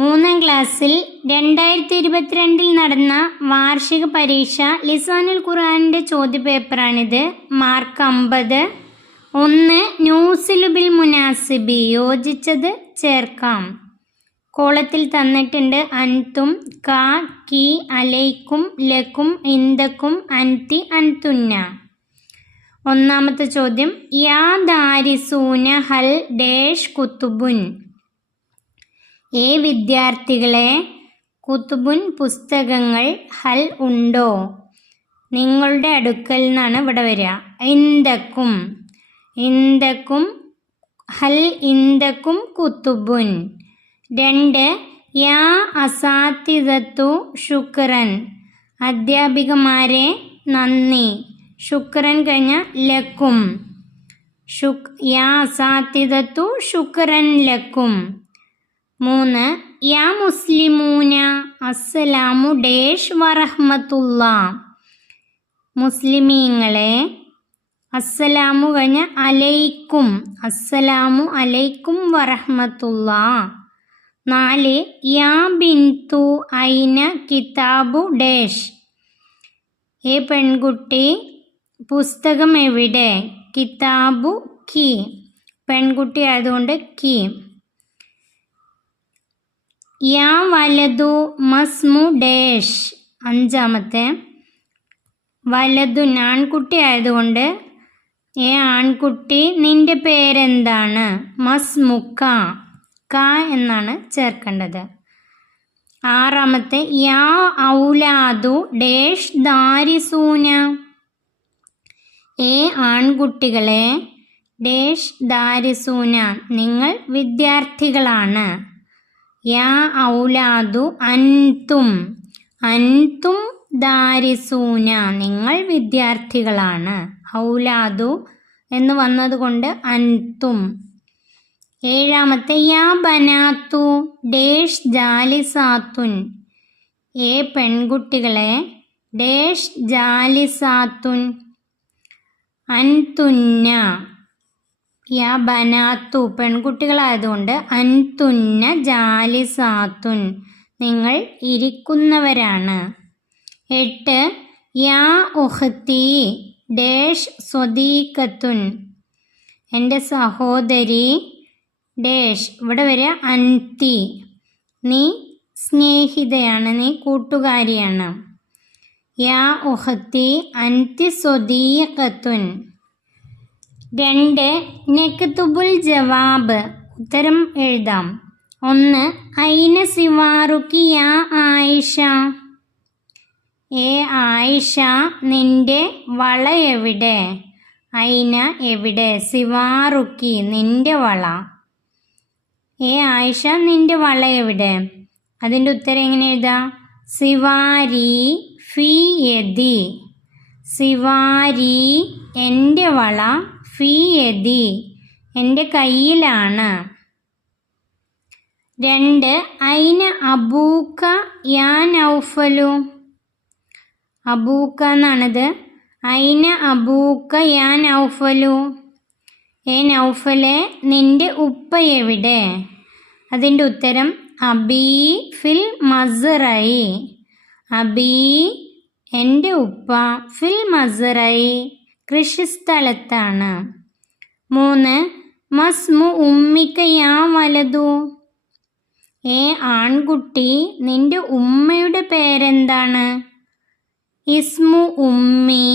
മൂന്നാം ക്ലാസ്സിൽ 2022 നടന്ന വാർഷിക പരീക്ഷ ലിസാനുൽ ഖുർആനിൻ്റെ ചോദ്യപേപ്പറാണിത്. മാർക്ക് 50. 1. നൂസിലു ബിൽ മുനാസിബി, യോജിച്ചത് ചേർക്കാം. കോളത്തിൽ തന്നിട്ടുണ്ട് അൻതും, കാ, കി, അലൈക്കും, ലക്കും, ഇന്ദക്കും, അൻതി, അൻതുന്ന. ഒന്നാമത്തെ ചോദ്യം, യാ ദാരിസൂന ഹൽ ഡേഷ് കുത്തുബുൻ. വിദ്യാർത്ഥികളെ, കുത്തുബുൻ പുസ്തകങ്ങൾ, ഹൽ ഉണ്ടോ, നിങ്ങളുടെ അടുക്കൽ നിന്നാണ് ഇവിടെ വരിക. ഇന്ദക്കും, ഇന്ദക്കും, ഹൽ ഇന്ദക്കും കുത്തുബുൻ. 2. യാ അസാത്തിദത്തു ശുക്രൻ, അധ്യാപികമാരെ നന്ദി. ശുക്രൻ കഴിഞ്ഞ ലക്കും. യാ അസാത്തിദത്തു ശുക്രൻ ലക്കും. 3. യാ മുസ്ലിമൂന അസ്സലാമു ഡേഷ് വറഹ്മത്തുള്ള. മുസ്ലിമീങ്ങളെ, അസ്സലാമു കഴിഞ്ഞ അലൈക്കും, അസ്സലാമു അലൈക്കും വറഹ്മത്തുള്ള. 4. യാ ബിന്തു ഐന കിതാബു ഡേഷ്. പെൺകുട്ടി, പുസ്തകം എവിടെ. കിതാബു കി, പെൺകുട്ടി ആയതുകൊണ്ട് കി. യാ വലതു മസ്മു ഡേഷ്. 5. വലതു ആൺകുട്ടി ആയതുകൊണ്ട് ആൺകുട്ടി, നിന്റെ പേരെന്താണ്. മസ്മുക്ക, ക എന്നാണ് ചേർക്കേണ്ടത്. 6. യാ ഔലാദു ഡേഷ് ദാരിസൂന. ആൺകുട്ടികളെ, ഡേഷ് ദാരിസൂന, നിങ്ങൾ വിദ്യാർത്ഥികളാണ്. യാ ഔലാദു അൻതും, അൻതും ദാരിസൂന, നിങ്ങൾ വിദ്യാർത്ഥികളാണ്. ഔലാദു എന്ന് വന്നതുകൊണ്ട് അൻതും. 7. യാ ബനാത്തു ഡേഷ് ജാലിസാത്തുൻ. പെൺകുട്ടികളെ, ഡേഷ് ജാലിസാത്തുൻ. അൻതുന്ന. യാ ബനാത്തു, പെൺകുട്ടികളായതുകൊണ്ട് അൻതുന്ന ജാലിസാത്തുൻ, നിങ്ങൾ ഇരിക്കുന്നവരാണ്. 8. യാ ഉഖ്തി ഡേഷ് സ്വദീഖത്തുൻ. എൻ്റെ സഹോദരി ഡേഷ്, ഇവിടെ വരിക അൻതി, നീ സ്നേഹിതയാണ്, നീ കൂട്ടുകാരിയാണ്. യാ ഉഖ്തി അൻതി സ്വദീഖത്തുൻ. 2. നക്തുബുൽ ജവാബ്, ഉത്തരം എഴുതാം. 1. ഐന സിവാറുക്കി യാ ആയിഷ. ആയിഷ, നിന്റെ വള എവിടെ. ഐന എവിടെ, സിവാറുക്കി നിന്റെ വള. ആയിഷ, നിന്റെ വള എവിടെ. അതിൻ്റെ ഉത്തരം എങ്ങനെ എഴുതാം. സിവാരി ഫി യദി. സിവാരി, എൻ്റെ വള, ഫി യദി, എൻ്റെ കയ്യിലാണ്. 2. ഐന അബൂക്ക യാ നൗഫലു. അബൂക്ക എന്നാണിത്. ഐന അബൂക്ക യാ നൗഫലു. നൗഫലെ, നിന്റെ ഉപ്പ എവിടെ. അതിൻ്റെ ഉത്തരം അബീ ഫിൽ മസ്റഇ. അബീ, എൻ്റെ ഉപ്പ, ഫിൽ മസ്റഇ, കൃഷിസ്ഥലത്താണ്. 3. മസ്മു ഉമ്മിക്ക യാ വലതു. ആൺകുട്ടി, നിന്റെ ഉമ്മയുടെ പേരെന്താണ്. ഇസ്മു ഉമ്മി,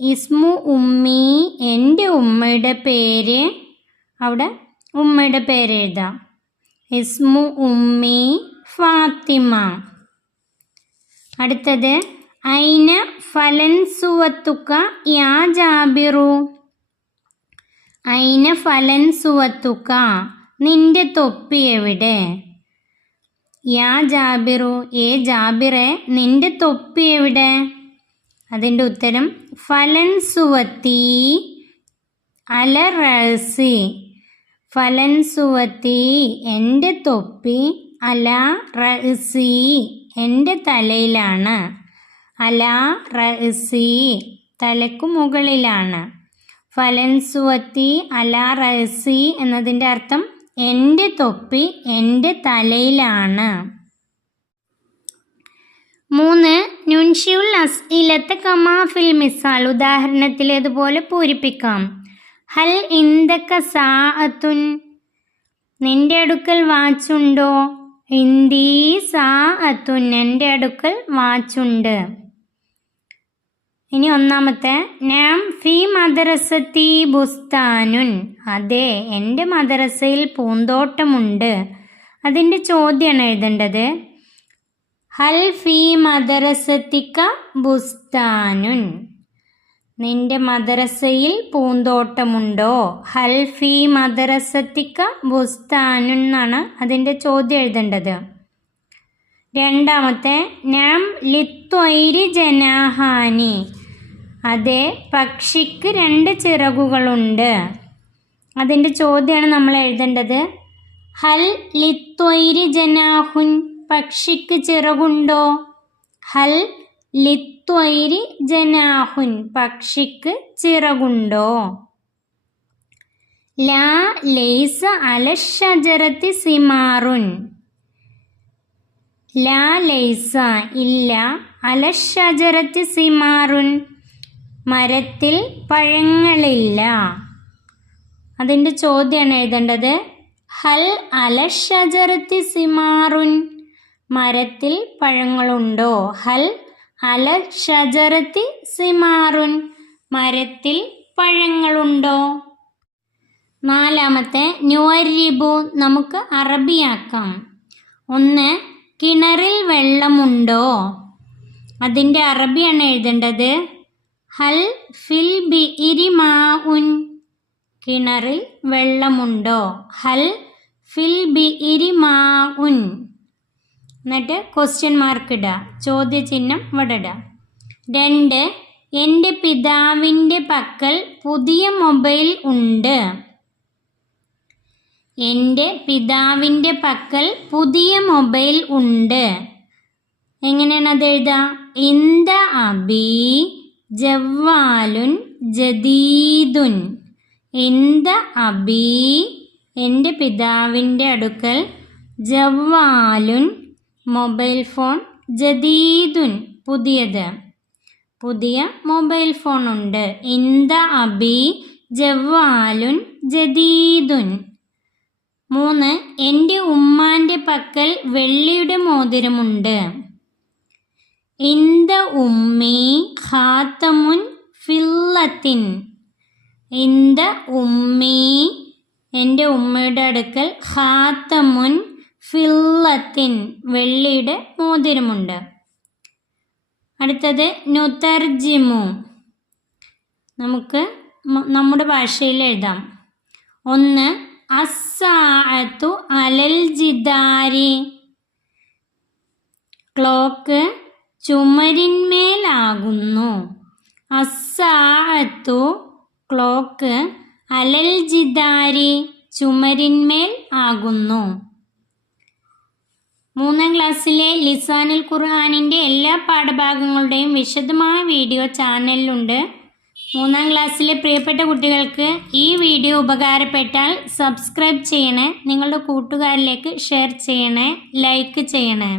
ഇസ്മു ഉമ്മി, എൻ്റെ ഉമ്മയുടെ പേര്, അവിടെ ഉമ്മയുടെ പേര് എഴുതാം. ഇസ്മു ഉമ്മി ഫാത്തിമ. അടുത്തത്, ഐന ഫലൻസുവത്തുക്ക യാ ജാബിറു. ഐന ഫലൻസുവത്തുക്ക, നിന്റെ തൊപ്പി എവിടെ. യാ ജാബിറു, ജാബിറെ, നിന്റെ തൊപ്പി എവിടെ. അതിൻ്റെ ഉത്തരം ഫലൻസുവത്തി അല റഅസി. ഫലൻസുവത്തി, എൻ്റെ തൊപ്പി, അല റഅസി, എൻ്റെ തലയിലാണ്. അല റഅസി, തലയ്ക്കു മുകളിലാണ്. ഫലൻസുവത്തി അല റഅസി എന്നതിൻ്റെ അർത്ഥം എൻ്റെ തൊപ്പി എൻ്റെ തലയിലാണ്. 3. നുൻഷിയുൽ അസ്ഇലത്ത് കമാ ഫിൽ മിസാൽ. ഉദാഹരണത്തിലേതുപോലെ പൂരിപ്പിക്കാം. ഹൽ ഇന്ദക സാഅത്തുൻ. നിന്റെ അടുക്കൽ വാച്ചുണ്ടോ? ഇന്ദി സാഅത്തുൻ. എൻ്റെ അടുക്കൽ വാച്ചുണ്ട്. ഇനി 1. നാം ഫി മദ്രസത്തി ബുസ്താനുൻ. അതെ, എൻ്റെ മദ്രസയിൽ പൂന്തോട്ടമുണ്ട്. അതിൻ്റെ ചോദ്യമാണ് എഴുതേണ്ടത്. ഹൽ ഫി മദ്രസത്തിക ബുസ്താനുൻ. നിന്റെ മദ്രസയിൽ പൂന്തോട്ടമുണ്ടോ? ഹൽ ഫി മദ്രസത്തിക ബുസ്താനുൻ എന്നാണ് അതിൻ്റെ ചോദ്യം എഴുതേണ്ടത്. 2. നാം ലിത്വൈരി ജനാഹാനി. അതെ, പക്ഷിക്ക് 2 ചിറകുകളുണ്ട്. അതിൻ്റെ ചോദ്യമാണ് നമ്മൾ എഴുതേണ്ടത്. ഹൽ ലിത്വൈരി ജനാഹുൻ. പക്ഷിക്ക് ചിറകുണ്ടോ? ഹൽ ലിത്വൈരി ജനാഹുൻ. പക്ഷിക്ക് ചിറകുണ്ടോ? ലാ ലൈസ അലശ്ശജറത്തി സിമാറുൻ. ലാ ലൈസ ഇല്ല, അലശ്ശജറത്തി സിമാറുൻ മരത്തിൽ പഴങ്ങളില്ല. അതിൻ്റെ ചോദ്യമാണ് എഴുതേണ്ടത്. ഹൽ അലശ്ശജറത്തി സിമാറുൻ. മരത്തിൽ പഴങ്ങളുണ്ടോ? ഹൽ അലശ്ശജറത്തി സിമാറുൻ. മരത്തിൽ പഴങ്ങളുണ്ടോ? 4. നുവരിബു. നമുക്ക് അറബിയാക്കാം. 1. കിണറിൽ വെള്ളമുണ്ടോ? അതിൻ്റെ അറബിയാണ് എഴുതേണ്ടത്. ഹൽ ഫിൽ ബിഇരി മാഉൻ. കിണറിൽ വെള്ളമുണ്ടോ? ഹൽ ഫിൽ ബിഇരി മാഉൻ. എന്നിട്ട് ക്വസ്റ്റ്യൻ മാർക്ക് ഇടുക, ചോദ്യചിഹ്നം ഇവിടെ ഇടുക. 2. എൻ്റെ പിതാവിൻ്റെ പക്കൽ പുതിയ മൊബൈൽ ഉണ്ട്. എൻ്റെ പിതാവിൻ്റെ പക്കൽ പുതിയ മൊബൈൽ ഉണ്ട്. എങ്ങനെയാണ് അത് എഴുതുക? ഇന്ദ അബി ജവ്വാലുൻ ജദീദുൻ. ഇന്ദ അബി എൻ്റെ പിതാവിൻ്റെ അടുക്കൽ ജവ്വാലുൻ മൊബൈൽ ഫോൺ ജദീദുൻ പുതിയത്. പുതിയ മൊബൈൽ ഫോൺ ഉണ്ട്. ഇന്ദ അബി ജവ്വാലുൻ ജദീദുൻ. 3. എൻ്റെ ഉമ്മാൻ്റെ പക്കൽ വെള്ളിയുടെ മോതിരമുണ്ട്. ഇന്ദ ഉമ്മി ഖാത്തമുൻ ഫില്ലത്തിൻ. ഇന്ദ ഉമ്മി എൻ്റെ ഉമ്മയുടെ അടുക്കൽ ഖാത്തമുൻ ഫില്ലത്തിൻ വെള്ളിയുടെ മോതിരമുണ്ട്. അടുത്തത് നുതർജിമു. നമുക്ക് നമ്മുടെ ഭാഷയിൽ എഴുതാം. 1. അസ്സാഅത്തു അലൽ ജിദാരി. ക്ലോക്ക് ചുമരിന്മേലാകുന്നു. അസ്സാഅത്തു ക്ലോക്ക്, അലൽ ജിദാരി ചുമരിന്മേൽ ആകുന്നു. 3ാം ക്ലാസ്സിലെ ലിസാനുൽ ഖുർആനിൻ്റെ എല്ലാ പാഠഭാഗങ്ങളുടെയും വിശദമായ വീഡിയോ ചാനലിലുണ്ട്. 3ാം ക്ലാസ്സിലെ പ്രിയപ്പെട്ട കുട്ടികൾക്ക് ഈ വീഡിയോ ഉപകാരപ്പെട്ടാൽ സബ്സ്ക്രൈബ് ചെയ്യണേ, നിങ്ങളുടെ കൂട്ടുകാരിലേക്ക് ഷെയർ ചെയ്യണേ, ലൈക്ക് ചെയ്യണേ.